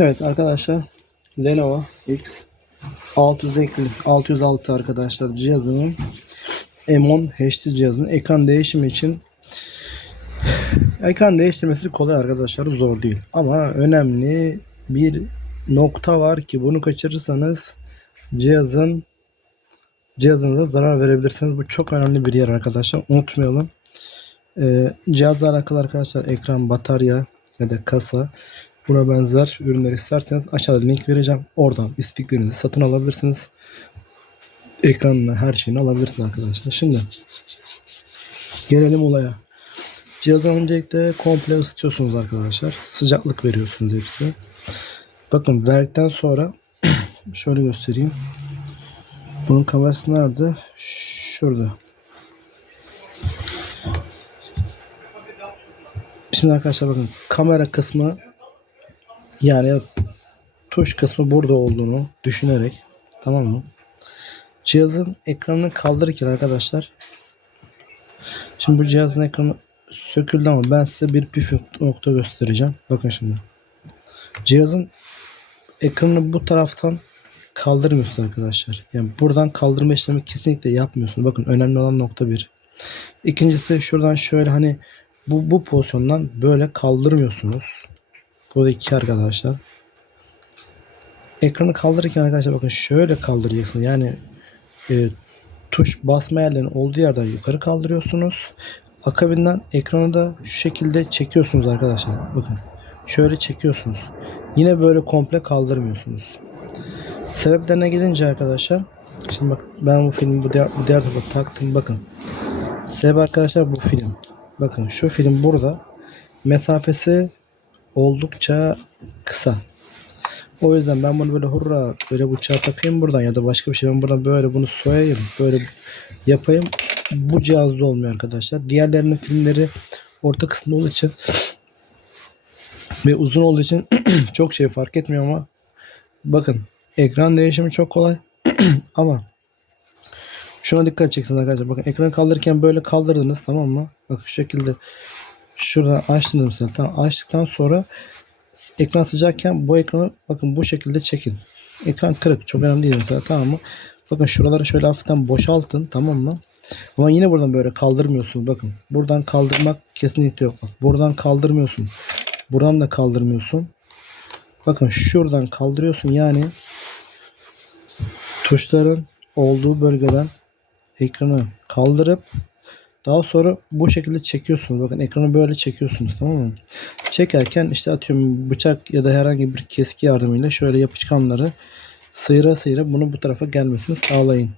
Evet arkadaşlar Lenovo X 600 606 arkadaşlar cihazının M10 HD cihazının ekran değişimi için ekran değiştirmesi kolay arkadaşlar zor değil ama önemli bir nokta var ki bunu kaçırırsanız cihazın cihazınıza zarar verebilirsiniz. Bu çok önemli bir yer arkadaşlar. Unutmayalım. Ee, cihazla alakalı arkadaşlar ekran, batarya ya da kasa buna benzer ürünler isterseniz aşağıda link vereceğim. Oradan isteklerinizi satın alabilirsiniz. Ekranını her şeyini alabilirsiniz arkadaşlar. Şimdi gelelim olaya. Cihazı öncelikle komple ısıtıyorsunuz arkadaşlar. Sıcaklık veriyorsunuz hepsine. Bakın verdikten sonra şöyle göstereyim. Bunun kamerası nerede? Şurada. Şimdi arkadaşlar bakın kamera kısmı yani tuş kısmı burada olduğunu düşünerek tamam mı? Cihazın ekranını kaldırırken arkadaşlar şimdi bu cihazın ekranı söküldü ama ben size bir püf nokta göstereceğim. Bakın şimdi. Cihazın ekranını bu taraftan kaldırmıyorsunuz arkadaşlar. Yani buradan kaldırma işlemi kesinlikle yapmıyorsunuz. Bakın önemli olan nokta bir. İkincisi şuradan şöyle hani bu, bu pozisyondan böyle kaldırmıyorsunuz. Bu da iki arkadaşlar. Ekranı kaldırırken arkadaşlar bakın şöyle kaldıracaksınız. Yani e, tuş basma yerlerinin olduğu yerden yukarı kaldırıyorsunuz. Akabinden ekranı da şu şekilde çekiyorsunuz arkadaşlar. Bakın şöyle çekiyorsunuz. Yine böyle komple kaldırmıyorsunuz. Sebeplerine gelince arkadaşlar şimdi bak ben bu filmi bu diğer, bu diğer tarafa taktım bakın. Sebep arkadaşlar bu film. Bakın şu film burada mesafesi oldukça kısa. O yüzden ben bunu böyle hurra böyle bıçağı takayım buradan ya da başka bir şey ben buradan böyle bunu soyayım böyle yapayım. Bu cihazda olmuyor arkadaşlar. Diğerlerinin filmleri orta kısımda olduğu için ve uzun olduğu için çok şey fark etmiyor ama bakın ekran değişimi çok kolay ama şuna dikkat edeceksiniz arkadaşlar. Bakın ekranı kaldırırken böyle kaldırdınız tamam mı? Bakın şu şekilde şuradan açtınız mesela. Tamam açtıktan sonra ekran sıcakken bu ekranı bakın bu şekilde çekin. Ekran kırık. Çok önemli değil mesela tamam mı? Bakın şuraları şöyle hafiften boşaltın tamam mı? Ama yine buradan böyle kaldırmıyorsunuz. Bakın buradan kaldırmak kesinlikle yok. Bak, buradan kaldırmıyorsun. Buradan da kaldırmıyorsun. Bakın şuradan kaldırıyorsun yani tuşların olduğu bölgeden ekranı kaldırıp daha sonra bu şekilde çekiyorsunuz. Bakın ekranı böyle çekiyorsunuz tamam mı? Çekerken işte atıyorum bıçak ya da herhangi bir keski yardımıyla şöyle yapışkanları sıyıra sıyıra bunu bu tarafa gelmesini sağlayın.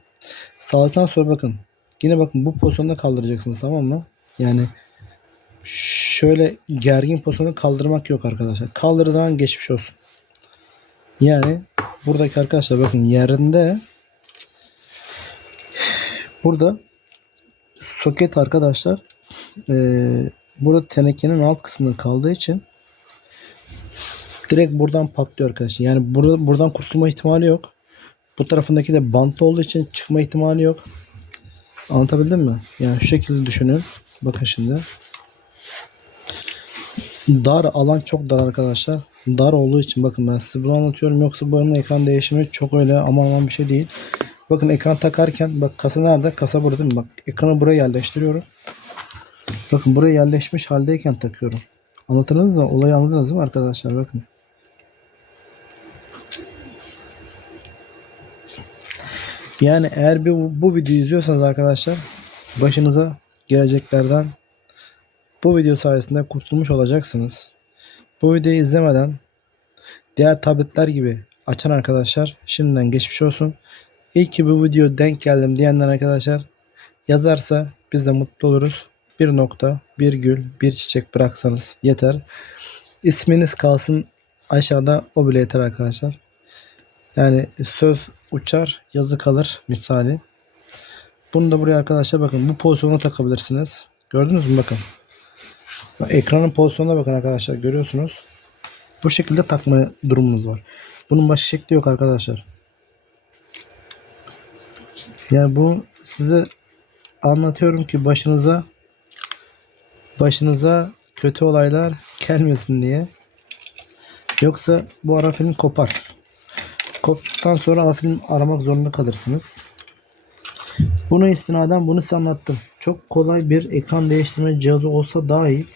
Sağladıktan sonra bakın yine bakın bu pozisyonda kaldıracaksınız tamam mı? Yani şöyle gergin pozisyonda kaldırmak yok arkadaşlar. Kaldırdan geçmiş olsun. Yani buradaki arkadaşlar bakın yerinde burada soket arkadaşlar e, burada tenekenin alt kısmında kaldığı için direkt buradan patlıyor arkadaşlar. Yani burada buradan kurtulma ihtimali yok. Bu tarafındaki de bantlı olduğu için çıkma ihtimali yok. Anlatabildim mi? Yani şu şekilde düşünün. Bakın şimdi. Dar alan çok dar arkadaşlar. Dar olduğu için bakın ben size bunu anlatıyorum. Yoksa bu ekran değişimi çok öyle aman aman bir şey değil. Bakın ekran takarken bak kasa nerede? Kasa burada değil mi? Bak ekranı buraya yerleştiriyorum. Bakın buraya yerleşmiş haldeyken takıyorum. Anlatınız mı? Olayı anladınız değil mi arkadaşlar? Bakın. Yani eğer bir bu videoyu izliyorsanız arkadaşlar başınıza geleceklerden bu video sayesinde kurtulmuş olacaksınız. Bu videoyu izlemeden diğer tabletler gibi açan arkadaşlar şimdiden geçmiş olsun. İyi ki bu video denk geldim diyenler arkadaşlar yazarsa biz de mutlu oluruz. Bir nokta, bir gül, bir çiçek bıraksanız yeter. İsminiz kalsın aşağıda o bile yeter arkadaşlar. Yani söz uçar, yazı kalır misali. Bunu da buraya arkadaşlar bakın bu pozisyona takabilirsiniz. Gördünüz mü bakın. Bak, ekranın pozisyonuna bakın arkadaşlar görüyorsunuz. Bu şekilde takma durumumuz var. Bunun başka şekli yok arkadaşlar. Yani bunu size anlatıyorum ki başınıza başınıza kötü olaylar gelmesin diye. Yoksa bu ara film kopar. Koptuktan sonra ara film aramak zorunda kalırsınız. Buna istinaden bunu size anlattım. Çok kolay bir ekran değiştirme cihazı olsa daha iyi.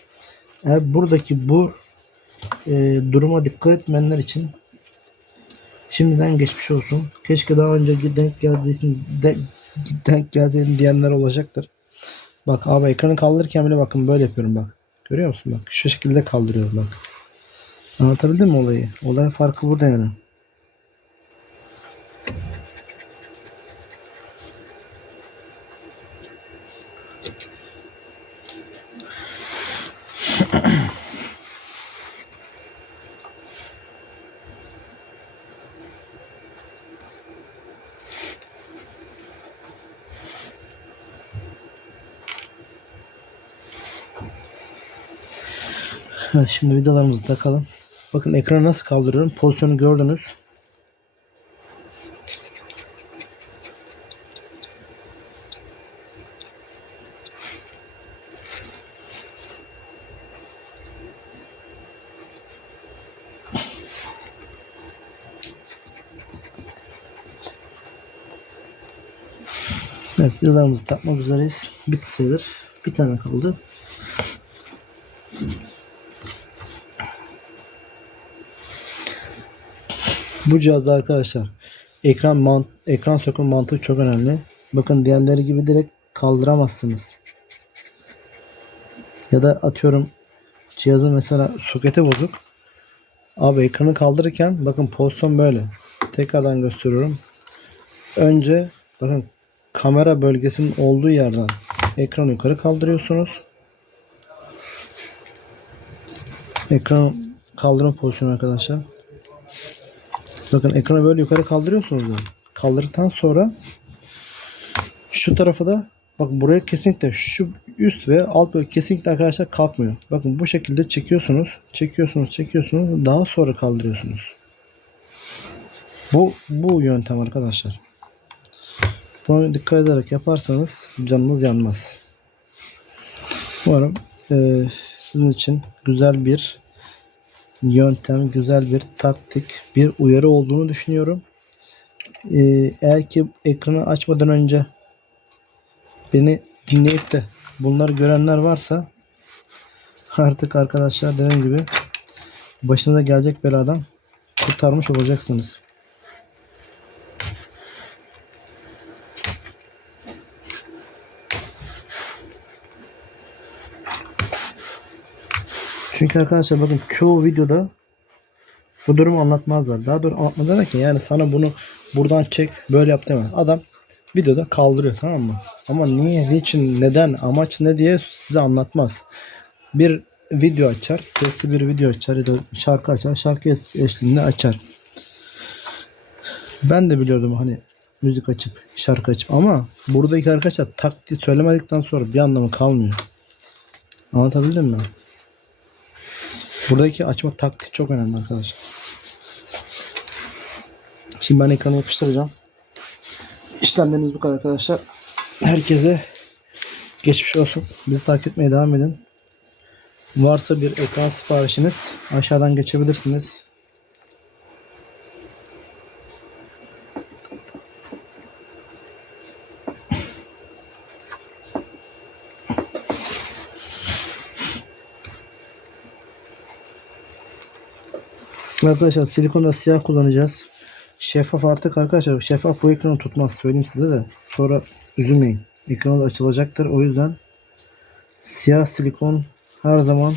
Eğer buradaki bu e, duruma dikkat etmeyenler için şimdiden geçmiş olsun. Keşke daha önce denk geldiysin de, denk geldiğin diyenler olacaktır. Bak abi ekranı kaldırırken bile bakın böyle yapıyorum bak. Görüyor musun bak şu şekilde kaldırıyorum bak. Anlatabildim mi olayı? Olay farkı burada yani. Şimdi vidalarımızı takalım. Bakın ekranı nasıl kaldırıyorum. Pozisyonu gördünüz. Evet vidalarımızı takmak üzereyiz. Bitti sayılır. Bir tane kaldı. Bu cihazda arkadaşlar ekran mant ekran sökme mantığı çok önemli. Bakın diğerleri gibi direkt kaldıramazsınız. Ya da atıyorum cihazın mesela soketi bozuk. Abi ekranı kaldırırken bakın pozisyon böyle. Tekrardan gösteriyorum. Önce bakın kamera bölgesinin olduğu yerden ekranı yukarı kaldırıyorsunuz. Ekran kaldırma pozisyonu arkadaşlar. Bakın ekranı böyle yukarı kaldırıyorsunuz. Yani. Kaldırdıktan sonra şu tarafı da bak buraya kesinlikle şu üst ve alt bölge kesinlikle arkadaşlar kalkmıyor. Bakın bu şekilde çekiyorsunuz. Çekiyorsunuz, çekiyorsunuz. Daha sonra kaldırıyorsunuz. Bu bu yöntem arkadaşlar. Buna dikkat ederek yaparsanız canınız yanmaz. Umarım eee, sizin için güzel bir yöntem, güzel bir taktik, bir uyarı olduğunu düşünüyorum. Ee, eğer ki ekranı açmadan önce beni dinleyip de bunları görenler varsa artık arkadaşlar dediğim gibi başınıza gelecek beladan kurtarmış olacaksınız. Çünkü arkadaşlar bakın çoğu videoda bu durumu anlatmazlar. Daha doğrusu anlatmazlar ki yani sana bunu buradan çek böyle yap demez. Adam videoda kaldırıyor tamam mı? Ama niye, niçin, neden, amaç ne diye size anlatmaz. Bir video açar, sesli bir video açar ya da şarkı açar, şarkı eş- eşliğinde açar. Ben de biliyordum hani müzik açıp şarkı açıp ama buradaki arkadaşlar taktiği söylemedikten sonra bir anlamı kalmıyor. Anlatabildim mi? Buradaki açma taktiği çok önemli arkadaşlar. Şimdi ben ekranı yapıştıracağım. İşlemlerimiz bu kadar arkadaşlar. Herkese geçmiş olsun. Bizi takip etmeye devam edin. Varsa bir ekran siparişiniz aşağıdan geçebilirsiniz. Arkadaşlar silikonda siyah kullanacağız. Şeffaf artık arkadaşlar şeffaf bu ekranı tutmaz söyleyeyim size de. Sonra üzülmeyin. Ekranı açılacaktır. O yüzden siyah silikon her zaman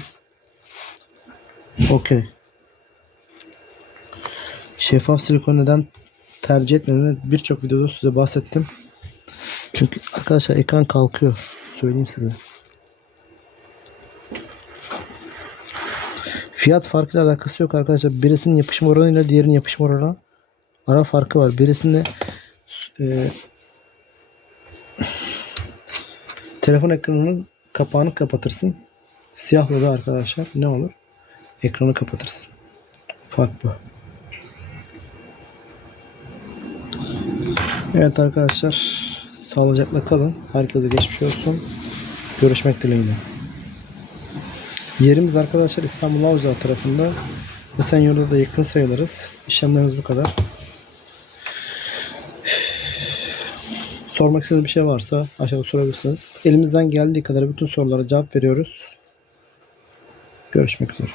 okey. Şeffaf silikon neden tercih etmediğimi birçok videoda size bahsettim. Çünkü arkadaşlar ekran kalkıyor. Söyleyeyim size. Fiyat farkıyla alakası yok arkadaşlar. Birisinin yapışma oranıyla diğerinin yapışma oranı ara farkı var. Birisinde e, telefon ekranının kapağını kapatırsın. Siyahla da arkadaşlar ne olur? Ekranı kapatırsın. Fark bu. Evet arkadaşlar sağlıcakla kalın. Herkese geçmiş olsun. Görüşmek dileğiyle. Yerimiz arkadaşlar İstanbul Avcılar tarafında Esenyurt'a da yakın sayılırız. İşlemlerimiz bu kadar. Sormak istediğiniz bir şey varsa aşağıda sorabilirsiniz. Elimizden geldiği kadar bütün sorulara cevap veriyoruz. Görüşmek üzere.